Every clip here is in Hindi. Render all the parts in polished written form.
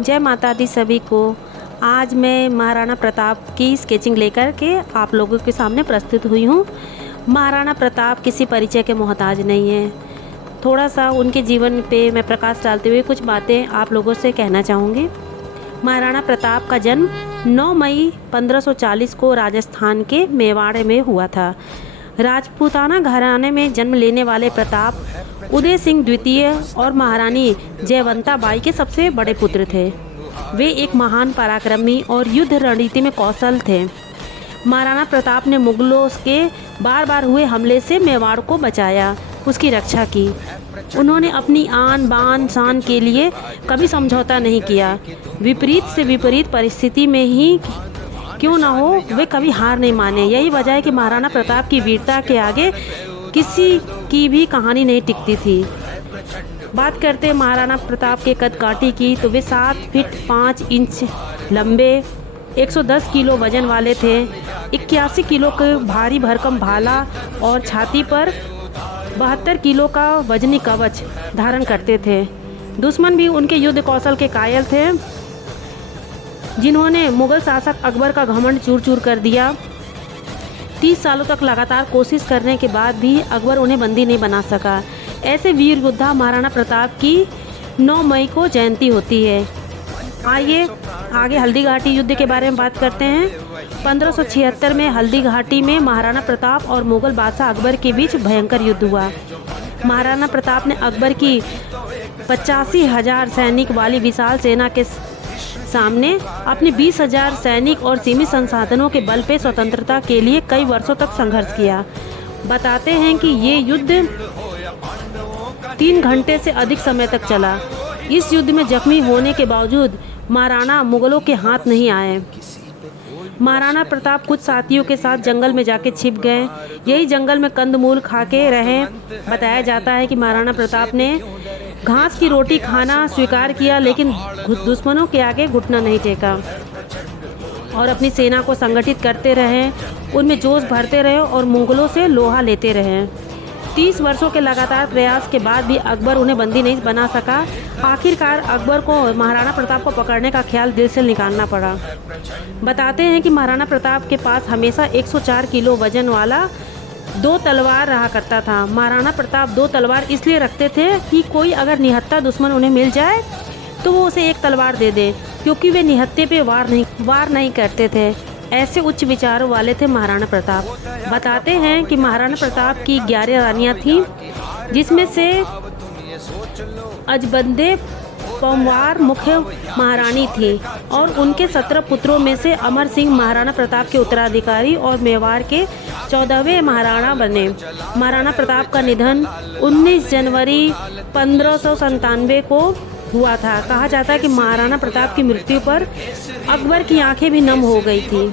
जय माता दी सभी को। आज मैं महाराणा प्रताप की स्केचिंग लेकर के आप लोगों के सामने प्रस्तुत हुई हूँ। महाराणा प्रताप किसी परिचय के मोहताज नहीं है। थोड़ा सा उनके जीवन पे मैं प्रकाश डालते हुए कुछ बातें आप लोगों से कहना चाहूँगी। महाराणा प्रताप का जन्म 9 मई 1540 को राजस्थान के मेवाड़ में हुआ था। राजपूताना घराने में जन्म लेने वाले प्रताप उदय सिंह द्वितीय और महारानी जयवंता बाई के सबसे बड़े पुत्र थे। वे एक महान पराक्रमी और युद्ध रणनीति में कौशल थे। महाराणा प्रताप ने मुगलों के बार बार हुए हमले से मेवाड़ को बचाया, उसकी रक्षा की। उन्होंने अपनी आन बान शान के लिए कभी समझौता नहीं किया। विपरीत से विपरीत परिस्थिति में ही क्यों ना हो, वे कभी हार नहीं माने। यही वजह है कि महाराणा प्रताप की वीरता के आगे किसी की भी कहानी नहीं टिकती थी। बात करते हैं महाराणा प्रताप के कद काठी की, तो वे 7 फीट 5 इंच लंबे, 110 किलो वजन वाले थे। 81 किलो के भारी भरकम भाला और छाती पर 72 किलो का वजनी कवच धारण करते थे। दुश्मन भी उनके युद्ध कौशल के कायल थे, जिन्होंने मुगल शासक अकबर का घमंड चूर चूर कर दिया। 30 सालों तक लगातार कोशिश करने के बाद भी अकबर उन्हें बंदी नहीं बना सका। ऐसे वीर योद्धा महाराणा प्रताप की 9 मई को जयंती होती है। आइए आगे हल्दी घाटी युद्ध के बारे में बात करते हैं। 1576 में हल्दी घाटी में महाराणा प्रताप और मुगल बादशाह अकबर के बीच भयंकर युद्ध हुआ। महाराणा प्रताप ने अकबर की 85,000 सैनिक वाली विशाल सेना के सामने अपने 20,000 सैनिक और सीमित संसाधनों के बल पे स्वतंत्रता के लिए कई वर्षों तक संघर्ष किया। बताते हैं कि ये युद्ध 3 घंटे से अधिक समय तक चला। इस युद्ध में जख्मी होने के बावजूद महाराणा मुगलों के हाथ नहीं आए। महाराणा प्रताप कुछ साथियों के साथ जंगल में जाके छिप गए। यही जंगल में कंदमूल खा के रहे। बताया जाता है कि महाराणा प्रताप ने घास की रोटी खाना स्वीकार किया, लेकिन दुश्मनों के आगे घुटना नहीं टेका और अपनी सेना को संगठित करते रहे, उनमें जोश भरते रहे और मुगलों से लोहा लेते रहे। 30 वर्षों के लगातार प्रयास के बाद भी अकबर उन्हें बंदी नहीं बना सका। आखिरकार अकबर को महाराणा प्रताप को पकड़ने का ख्याल दिल से निकालना पड़ा। बताते हैं कि महाराणा प्रताप के पास हमेशा 104 किलो वजन वाला 2 तलवार रहा करता था। महाराणा प्रताप 2 तलवार इसलिए रखते थे कि कोई अगर निहत्था दुश्मन उन्हें मिल जाए तो वो उसे 1 तलवार दे दे, क्योंकि वे निहत्थे पे वार नहीं करते थे। ऐसे उच्च विचारों वाले थे महाराणा प्रताप। बताते हैं कि महाराणा प्रताप की 11 रानियां थीं, जिसमें से अजबंदे पंवार मुख्य महारानी थी और उनके 17 पुत्रों में से अमर सिंह महाराणा प्रताप के उत्तराधिकारी और मेवाड़ के 14वें महाराणा बने। महाराणा प्रताप का निधन 19 जनवरी 1597 को हुआ था। कहा जाता है कि महाराणा प्रताप की मृत्यु पर अकबर की आंखें भी नम हो गई थी।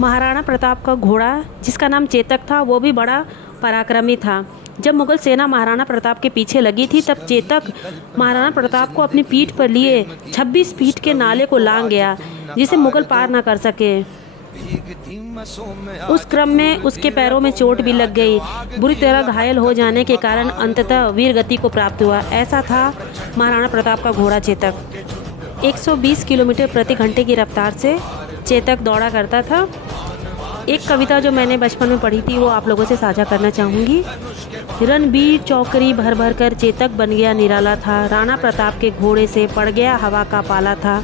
महाराणा प्रताप का घोड़ा, जिसका नाम चेतक था, वो भी बड़ा पराक्रमी था। जब मुगल सेना महाराणा प्रताप के पीछे लगी थी, तब चेतक महाराणा प्रताप को अपनी पीठ पर लिए 26 फीट के नाले को लांग गया, जिसे मुगल पार न कर सके। उस क्रम में उसके पैरों में चोट भी लग गई। बुरी तरह घायल हो जाने के कारण अंततः वीर गति को प्राप्त हुआ। ऐसा था महाराणा प्रताप का घोड़ा चेतक। 120 किलोमीटर प्रति घंटे की रफ्तार से चेतक दौड़ा करता था। एक कविता जो मैंने बचपन में पढ़ी थी, वो आप लोगों से साझा करना चाहूँगी। रणबीर चौकरी भर भर कर चेतक बन गया निराला था। राणा प्रताप के घोड़े से पड़ गया हवा का पाला था।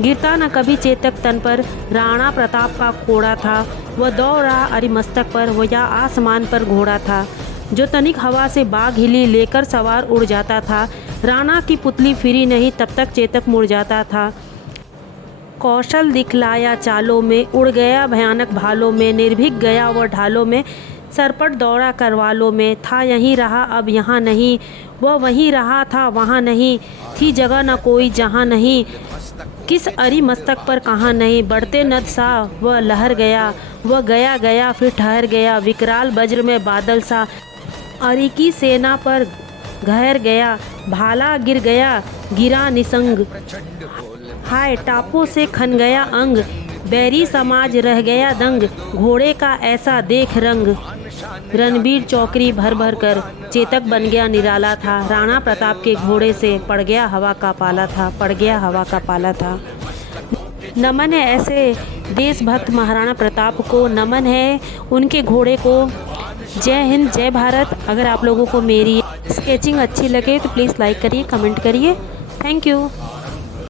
गिरता न कभी चेतक तन पर, राणा प्रताप का घोड़ा था। वह दौड़ रहा अरिमस्तक पर, वह या आसमान पर घोड़ा था। जो तनिक हवा से बाग हिली लेकर सवार उड़ जाता था। राणा की पुतली फिरी नहीं, तब तक चेतक मुड़ जाता था। कौशल दिखलाया चालों में, उड़ गया भयानक भालों में। निर्भीक गया वह ढालों में, सरपट दौड़ा करवालों में। था यहीं रहा अब यहाँ नहीं, वह वहीं रहा था वहाँ नहीं। थी जगह न कोई जहाँ नहीं, किस अरी मस्तक पर कहाँ नहीं। बढ़ते नद सा वह लहर गया, वह गया गया फिर ठहर गया। विकराल वज्र में बादल सा अरी की सेना पर घहर गया। भाला गिर गया गिरा निसंग, हाय टापों से खन गया अंग। बैरी समाज रह गया दंग, घोड़े का ऐसा देख रंग। रणबीर चौकरी भर भर कर, चेतक बन गया निराला था, राणा प्रताप के घोड़े से पड़ गया हवा का पाला था। नमन है ऐसे देशभक्त महाराणा प्रताप को, नमन है उनके घोड़े को। जय हिंद, जय भारत। अगर आप लोगों को मेरी स्केचिंग अच्छी लगे तो प्लीज़ लाइक करिए, कमेंट करिए। Thank you.